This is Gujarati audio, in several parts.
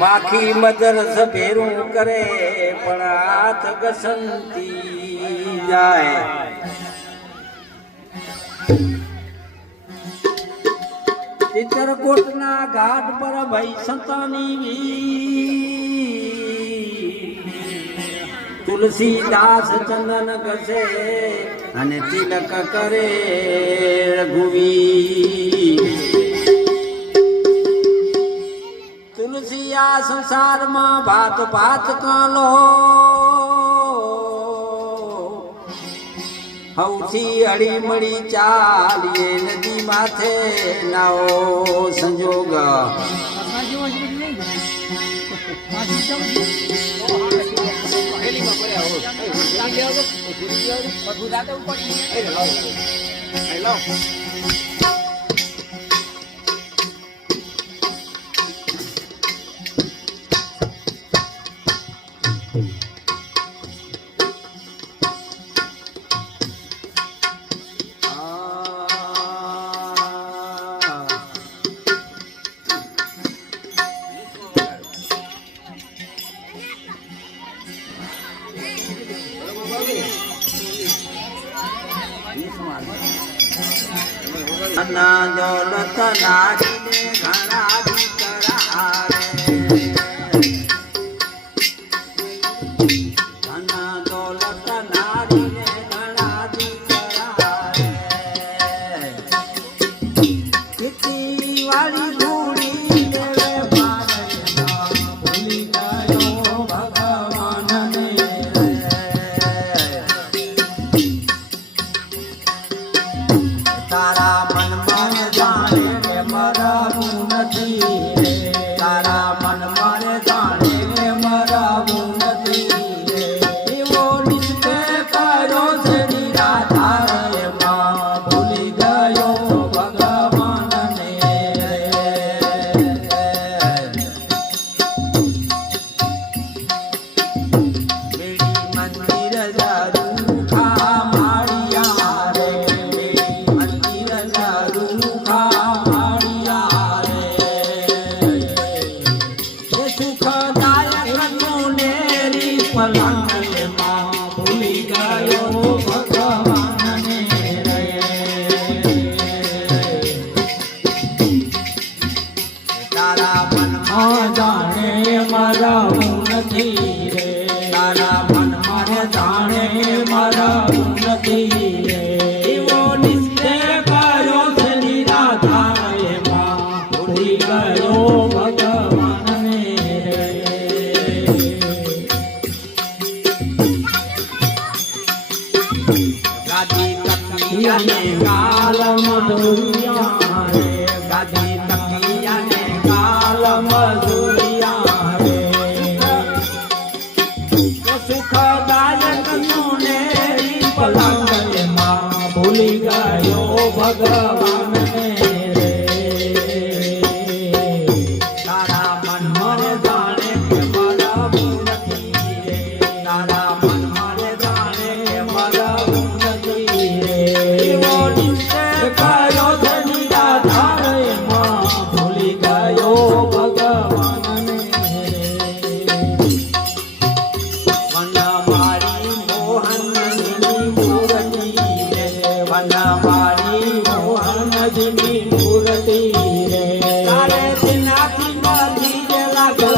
માખી મદરસ ભેરું કરે પણ હાથ ઘસંતી જાય ચિત્રકૂટના ઘાટ પર ભાઈ સંતાની તુલસીદાસ ચંદન ઘસે અને તિલક કરે રઘુવી તુલસી આ સંસારમાં ભાત ભાત કાલો હૌથી હળી મળી ચાલીએ નદી માથે નાઓ સંજોગ ના દોલત નારીને ઘણા દીકરા ના દોલત નારીને ઘણા દીકરા કિતી વાળી ધૂળી દેવે ભૂલી ગયો ભગવાનને તારા ભૂલી ગયો ભગવાન તારા મન મને જાણે કે મારા નથી રે તારા મન મને જાણે કે મારા નથી રે એવો નિશ્ચય કર્યો છે નિરાધાર એમાં ભૂલી ગયો ભગવાનને વંદા મારી મોહનની મૂર્તિ વંદા મારી મોહનની મૂર્તિ રે તારે તેનાથી મારી જે લાગલ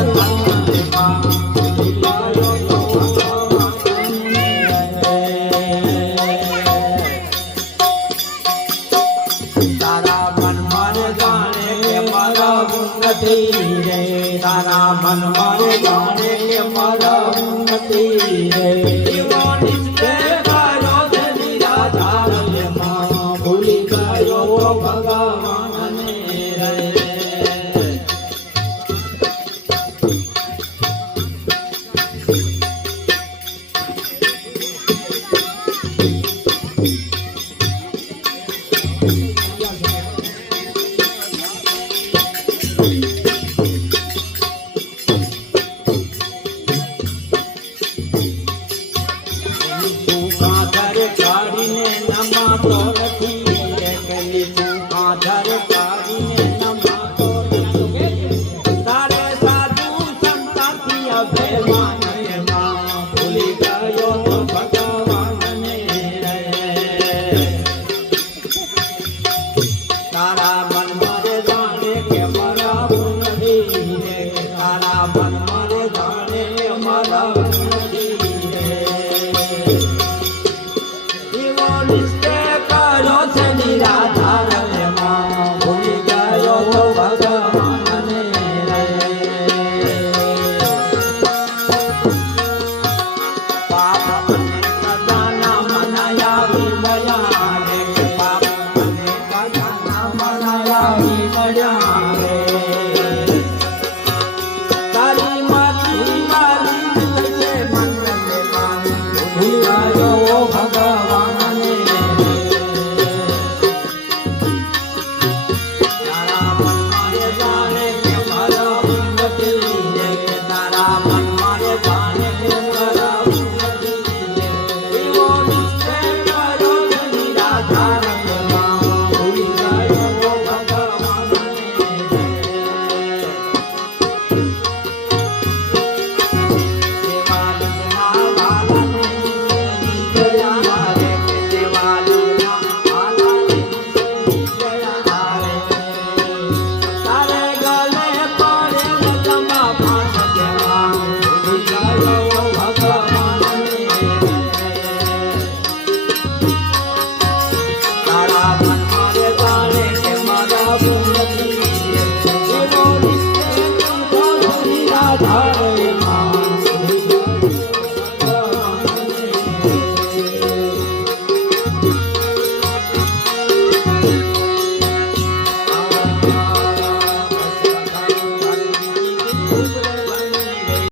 તારા મન મારે જાણે કે મારા નથી રે તારા મન મારે જાણે કે મારા નથી રે એવો નિશ્ચય કર્યો છે નિરાધાર એમાં ભૂલી ગયો ભગવાનને રે આધાર પાડીને નમાતો તારે સાધુ ભગવાન